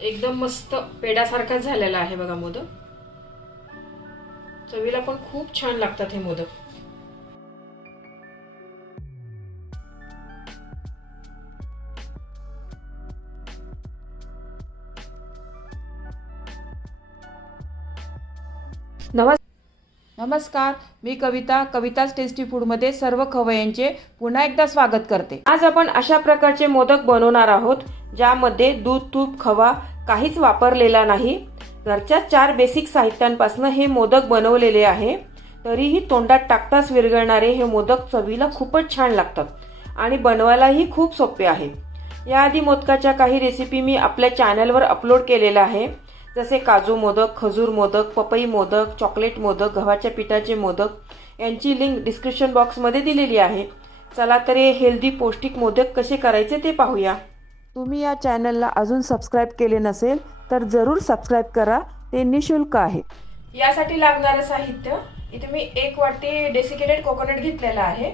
एकदम मस्त पेड्यासारखाच झालेला आहे बघा मोदक. चवीला पण खूप छान लागतात हे मोदक. नमस्कार, मी कविताच टेस्टी फूडमध्ये सर्व खवय्यांचे पुन्हा एकदा स्वागत करते. आज आपण अशा प्रकारचे मोदक बनवणार आहोत ज्यामध्ये दूध, तूप, खवा काहीच वापरलेला नाही. घरच्या 4 बेसिक साहित्यांपासून हे मोदक बनवलेले आहे. तरीही तोंडात टाकताच विरघळणारे हे मोदक चवीला खूपच छान लागतात आणि बनवायलाही खूप सोपे आहे. याआधी मोदकाच्या काही रेसिपी मी आपल्या चॅनलवर अपलोड केलेल्या आहे, जसे काजू मोदक, खजूर मोदक, पपई मोदक, चॉकलेट मोदक, गव्हाच्या पिठाचे मोदक यांची लिंक डिस्क्रिप्शन बॉक्समध्ये दिलेली आहे. चला तर हे हेल्दी पौष्टिक मोदक कसे करायचे ते पाहूया. तुम्ही या चॅनलला अजून सबस्क्राईब केले नसेल तर जरूर सबस्क्राईब करा, ते निशुल्क आहे. यासाठी लागणारं साहित्य इथे मी 1 वाटी डेसिकेटेड कोकोनट घेतलेला आहे.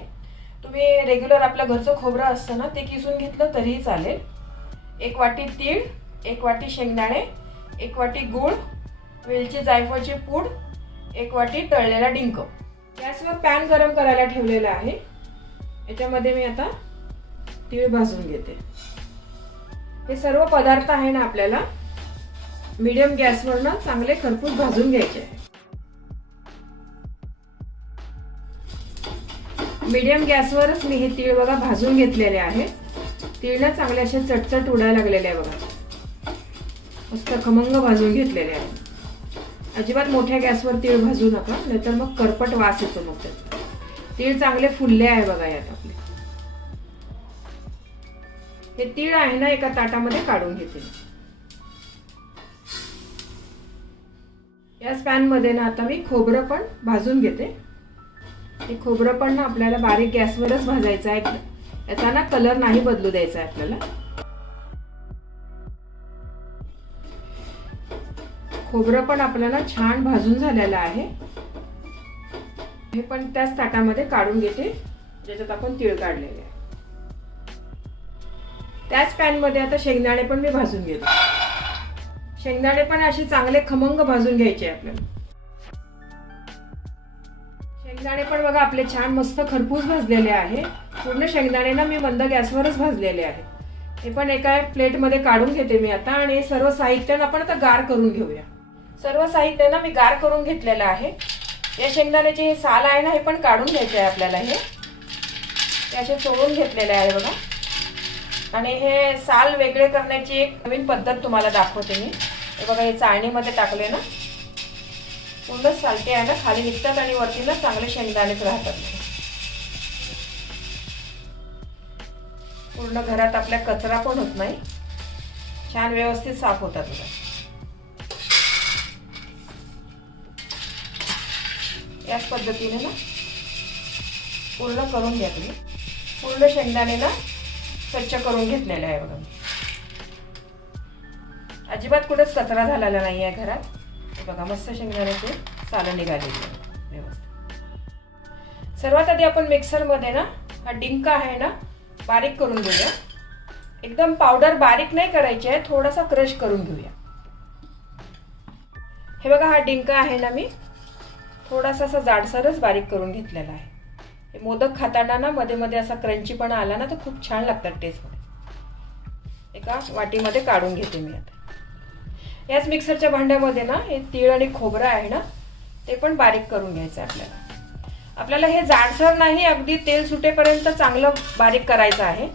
तुम्ही रेग्युलर आपल्या घरचं खोबरं असतं ना, ते किसून घेतलं तरीही चालेल. 1 वाटी तीळ, 1 वाटी शेंगदाणे, 1 वाटी गूळ, वेलची जायफळची पूड, 1 वाटी तळलेला डिंक. गॅसवर पॅन गरम करायला ठेवलेला आहे. याच्यामध्ये मी आता तीळ भाजून घेते. हे सर्व पदार्थ आहे ना आपल्याला मीडियम गॅसवर ना चांगले खरपूस भाजून घ्यायचे आहे. मीडियम गॅसवरच मी हे तीळ बघा भाजून घेतलेले आहे. तीळ ना चांगले असे चटचट उडायला लागलेले आहे बघा. मस्त खमंग भाजून घेतलेले आहे. अजिबात मोठ्या गॅसवर तीळ भाजू नका, नाहीतर मग करपट वास येतो. मग त्याचा तीळ चांगले फुलले आहे बघा. यात आपले हे तीळ आहे ना एका ताटामध्ये काढून घेते. याच पॅन मध्ये ना आता मी खोबरं पण भाजून घेते. हे खोबरं पण ना आपल्याला बारीक गॅसवरच भाजायचं आहे. याचा ना कलर नाही बदलू द्यायचा आहे आपल्याला. खोबरं पण आपल्याला छान भाजून झालेलं आहे. हे पण त्याच ताटामध्ये काढून घेते ज्याच्यात आपण तीळ काढलेले आहे. त्याच पॅन मध्ये आता शेंगदाणे पण मी भाजून घेते. शेंगदाणे पण असे चांगले खमंग भाजून घ्यायचे आपल्याला. शेंगदाणे पण बघा आपले छान मस्त खरपूस भाजलेले आहे. पूर्ण शेंगदाणे ना मी मंद गॅसवरच भाजलेले आहे. हे पण एका प्लेट मध्ये काढून घेते मी आता. आणि सर्व साहित्य आपण आता गार करून घेऊया. सर्व साहित्य ना मी गार करून घेतलेलं आहे. या शेंगदाण्याचे हे साल आहे ना हे पण काढून घ्यायचे आहे आपल्याला. हे असे चोळून घेतलेले आहे बघा. आणि हे साल वेगळे करण्याची एक नवीन पद्धत तुम्हाला दाखवते मी. हे बघा, हे चाळणीमध्ये टाकले ना पूर्ण सालटे आहे ना खाली निघतात आणि वरती ना चांगले शेंगदाणेच राहतात. पूर्ण घरात आपल्या कचरा पण होत नाही, छान व्यवस्थित साफ होतात बघा. याच पद्धतीने ना पूर्ण करून घ्या तुम्ही. पूर्ण शेंगदाणे ना स्वच्छ करून घेतलेले आहे बघा. अजिबात कुठेच कचरा झालेला नाही आहे घरात. बघा मस्त शेंगदाण्याचे सालं निघालेली व्यवस्थित. सर्वात आधी आपण मिक्सर मध्ये ना हा डिंक आहे ना बारीक करून घेऊया. एकदम पावडर बारीक नाही करायची आहे, थोडासा क्रश करून घेऊया. हे बघा, हा डिंक आहे ना मी थोडासा असा जाडसरच बारीक करून घेतलेला आहे. हे मोदक खाताना ना मध्ये मध्ये असा क्रंचीपणा आला ना तर खूप छान लागतात टेस्ट मध्ये. एका वाटीमध्ये काढून घेते मी आता. याच मिक्सरच्या भांड्यामध्ये ना हे तीळ आणि खोबरं आहे ना ते पण बारीक करून घ्यायचं आपल्याला. आपल्याला हे जाडसर नाही, अगदी तेल सुटेपर्यंत चांगलं बारीक करायचं आहे.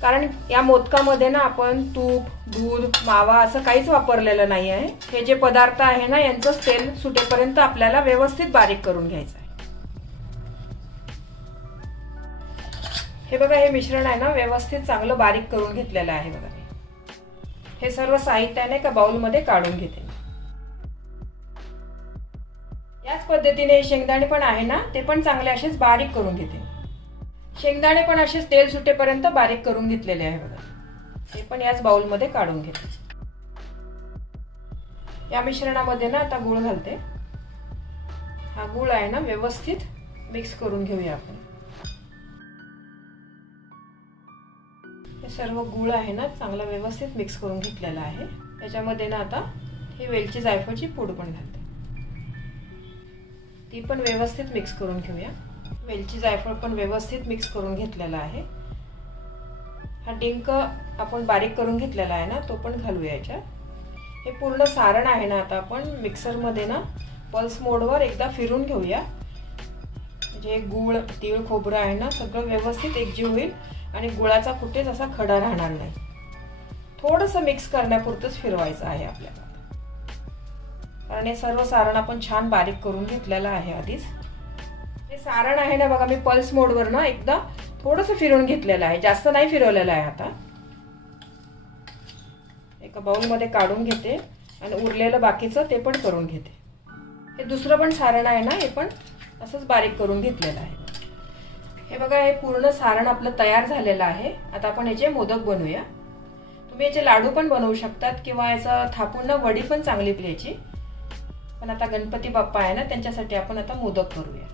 कारण या मोदकामध्ये ना आपण तूप, दूध, मावा असं काहीच वापरलेलं नाही आहे. हे जे पदार्थ आहे ना यांचं तेल सुटेपर्यंत आपल्याला व्यवस्थित बारीक करून घ्यायचं आहे. हे बघा, हे मिश्रण आहे ना व्यवस्थित चांगलं बारीक करून घेतलेलं आहे बघा. हे सर्व साहित्याने एका बाउलमध्ये काढून घेते. याच पद्धतीने शेंगदाणे पण आहे ना ते पण चांगले असेच बारीक करून घेते. शेंगदाणे पण असेच तेल सुटेपर्यंत बारीक करून घेतलेले आहे बघा. हे पण याच बाउलमध्ये काढून घेते. या मिश्रणामध्ये ना आता गूळ घालते. हा गूळ आहे ना व्यवस्थित मिक्स करून घेऊया आपण. हे सर्व गूळ आहे ना चांगला व्यवस्थित मिक्स करून घेतलेला आहे. याच्यामध्ये ना आता ही वेलची जायफळची पूड पण घालते, ती पण व्यवस्थित मिक्स करून घेऊया. वेलची जायफळ पण व्यवस्थित मिक्स करून घेतलेला आहे. हा डिंक आपण बारीक करून घेतलेला आहे ना, तो पण घालूया याच्यात. हे पूर्ण सारण आहे ना, आता आपण मिक्सरमध्ये ना पल्स मोडवर एकदा फिरून घेऊया. म्हणजे गूळ, तीळ, खोबरं आहे ना, सगळं व्यवस्थित एकजीव होईल आणि गुळाचा कुठेच असा खडा राहणार नाही. थोडंसं मिक्स करण्यापुरतंच फिरवायचं आहे आपल्याला, कारण हे सर्व सारण आपण छान बारीक करून घेतलेलं आहे आधीच. हे सारण आहे ना बघा, मी पल्स मोडवर ना एकदा थोडंसं फिरवून घेतलेलं आहे, जास्त नाही फिरवलेलं आहे. आता एका बाउलमध्ये काढून घेते आणि उरलेलं बाकीचं ते पण करून घेते. हे दुसरं पण सारण आहे ना, हे पण असंच बारीक करून घेतलेलं आहे. हे बघा, हे पूर्ण सारण आपलं तयार झालेलं आहे. आता आपण याचे मोदक बनवूया. तुम्ही याचे लाडू पण बनवू शकतात किंवा याचं थापून ना वडी पण चांगली याची. पण आता गणपती बाप्पा आहे ना, त्यांच्यासाठी आपण आता मोदक करूया.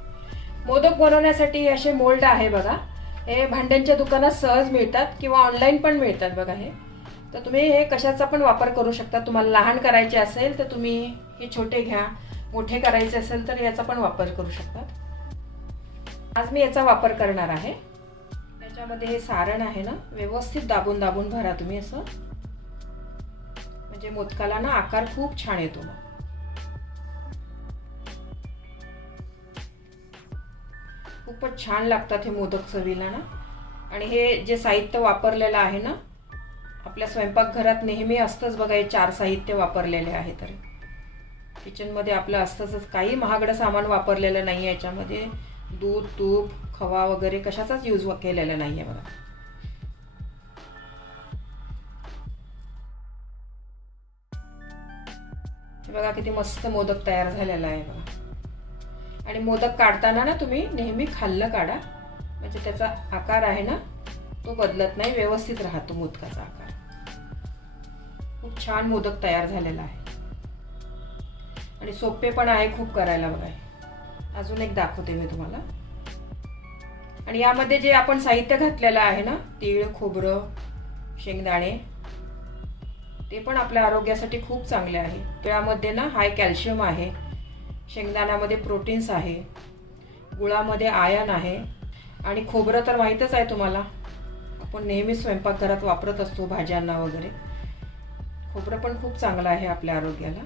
मोदक बनवण्यासाठी असे मोल्ड आहे बघा, हे भांड्यांच्या दुकानात सहज मिळतात किंवा ऑनलाईन पण मिळतात बघा. हे तर तुम्ही हे कशाचा पण वापर करू शकता. तुम्हाला लहान करायचे असेल तर तुम्ही हे छोटे घ्या, मोठे करायचे असेल तर याचा पण वापर करू शकता. आज मी याचा वापर करणार आहे. त्याच्यामध्ये हे सारण आहे ना, व्यवस्थित दाबून दाबून भरा तुम्ही असं, म्हणजे मोदकाला ना आकार खूप छान येतो. खूपच छान लागतात हे मोदक चवीला ना. आणि हे जे साहित्य वापरलेलं आहे ना, आपल्या स्वयंपाकघरात नेहमी असतंच बघा. हे 4 साहित्य वापरलेले आहे. तर किचनमध्ये आपलं असतंच, काही महागडं सामान वापरलेलं नाही आहे याच्यामध्ये. दूध, तूप, खवा वगैरे कशाचाच यूज केलेला नाही आहे बघा. हे बघा किती मस्त मोदक तयार झालेला आहे बघा. आणि मोदक काढताना ना तुम्ही नेहमी खाल्लं काढा, म्हणजे त्याचा आकार आहे ना तो बदलत नाही, व्यवस्थित राहतो मोदकाचा आकार. खूप छान मोदक तयार झालेला आहे आणि सोपे पण आहे खूप करायला बघा. अजून एक दाखवते मी तुम्हाला. आणि यामध्ये जे आपण साहित्य घातलेलं आहे ना, तीळ, खोबरं, शेंगदाणे, ते पण आपल्या आरोग्यासाठी खूप चांगले आहे. तिळामध्ये ना हाय कॅल्शियम आहे, शेंगदाण्यामध्ये प्रोटीन्स आहे, गुळामध्ये आयर्न आहे आणि खोबरं तर माहीतच आहे तुम्हाला, आपण नेहमी स्वयंपाकघरात वापरत असतो भाज्यांना वगैरे. खोबरं पण खूप चांगलं आहे आपल्या आरोग्याला.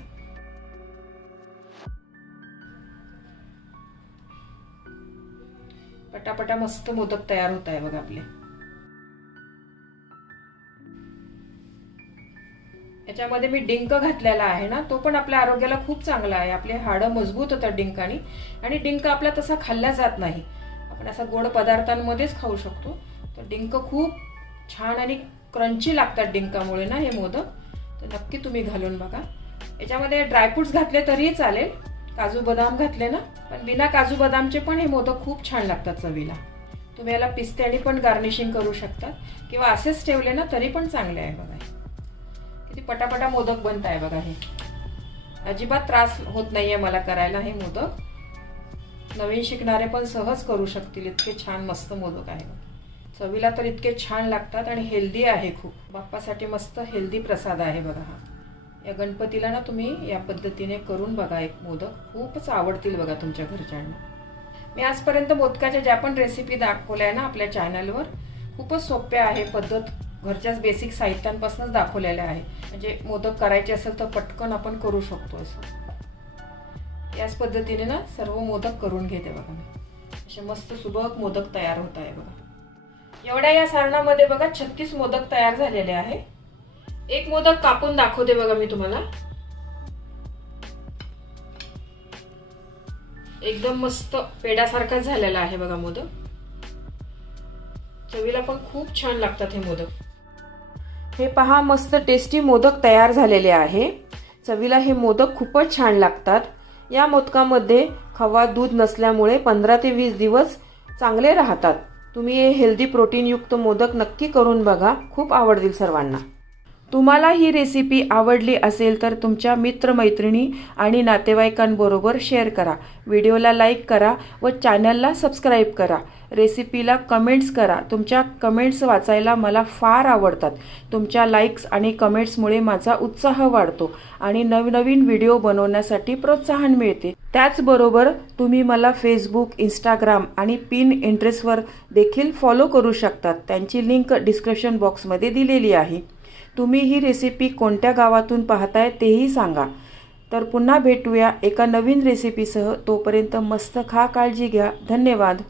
पटापटा मस्त मोदक तयार होत आहे बघा आपले. याच्यामध्ये मी डिंक घातलेला आहे ना, तो पण आपल्या आरोग्याला खूप चांगला आहे. आपले हाडं मजबूत होतात डिंकाने. आणि डिंक आपला तसा खाल्ला जात नाही, आपण असा गोड पदार्थांमध्येच खाऊ शकतो. तर डिंक खूप छान आणि क्रंची लागतात डिंकामुळे ना हे मोदक. तर नक्की तुम्ही घालून बघा. याच्यामध्ये ड्रायफ्रुट्स घातले तरीही चालेल, काजू बदाम घातले ना, पण बिना काजू बदामचे पण हे मोदक खूप छान लागतात चवीला. तुम्ही याला पिस्त्याने पण गार्निशिंग करू शकता किंवा असेच ठेवले ना तरी पण चांगले आहे बघा. किती पटापटा मोदक बनत आहे बघा. हे अजिबात त्रास होत नाहीये मला करायला. हे मोदक नवीन शिकणारे पण सहज करू शकतील, इतके छान मस्त मोदक आहे. चवीला तर इतके छान लागतात आणि हेल्दी आहे खूप. बाप्पासाठी मस्त हेल्दी प्रसाद आहे बघा हा. या गणपतीला ना तुम्ही या पद्धतीने करून बघा. एक मोदक खूपच आवडतील बघा तुमच्या घरच्यांना. मी आजपर्यंत मोदकाच्या ज्या पण रेसिपी दाखवल्या आहे ना आपल्या चॅनलवर, खूपच सोप्या आहे पद्धत. घरच्याच बेसिक साहित्यांपासूनच दाखवलेल्या आहे. म्हणजे मोदक करायचे असेल तर पटकन आपण करू शकतो असं. याच पद्धतीने ना सर्व मोदक करून घेते बघा मी. असे मस्त सुबक मोदक तयार होत आहे बघा. एवढ्या या सारणामध्ये बघा 36 मोदक तयार झालेले आहे. एक मोदक कापून दाखवते बघा मी तुम्हाला. एकदम मस्त पेड्यासारखाच झालेला आहे बघा मोदक. चवीला पण खूप छान लागतात हे मोदक. हे पहा, मस्त टेस्टी मोदक तयार झालेले आहे. चवीला हे मोदक खूपच छान लागतात. या मोदकामध्ये खवा, दूध नसल्यामुळे 15 ते 20 दिवस चांगले राहतात. तुम्ही हे हेल्दी प्रोटीन युक्त मोदक नक्की करून बघा, खूप आवडतील सर्वांना. तुम्हाला ही रेसिपी आवडली असेल तर तुमच्या मित्रमैत्रिणी आणि नातेवाईकांबरोबर शेअर करा. व्हिडिओला लाईक करा व चॅनलला सबस्क्राईब करा. रेसिपीला कमेंट्स करा. तुमच्या कमेंट्स वाचायला मला फार आवडतात. तुमच्या लाईक्स आणि कमेंट्समुळे माझा उत्साह वाढतो आणि नवनवीन व्हिडिओ बनवण्यासाठी प्रोत्साहन मिळते. त्याचबरोबर तुम्ही मला फेसबुक, इंस्टाग्राम आणि Pinterestवर देखील फॉलो करू शकतात. त्यांची लिंक डिस्क्रिप्शन बॉक्समध्ये दिलेली आहे. तुम्ही ही रेसिपी कोणत्या गावातून पाहताय तेही सांगा. तर पुन्हा भेटूया एका नवीन रेसिपीसह. तोपर्यंत मस्त खा, काळजी घ्या. धन्यवाद.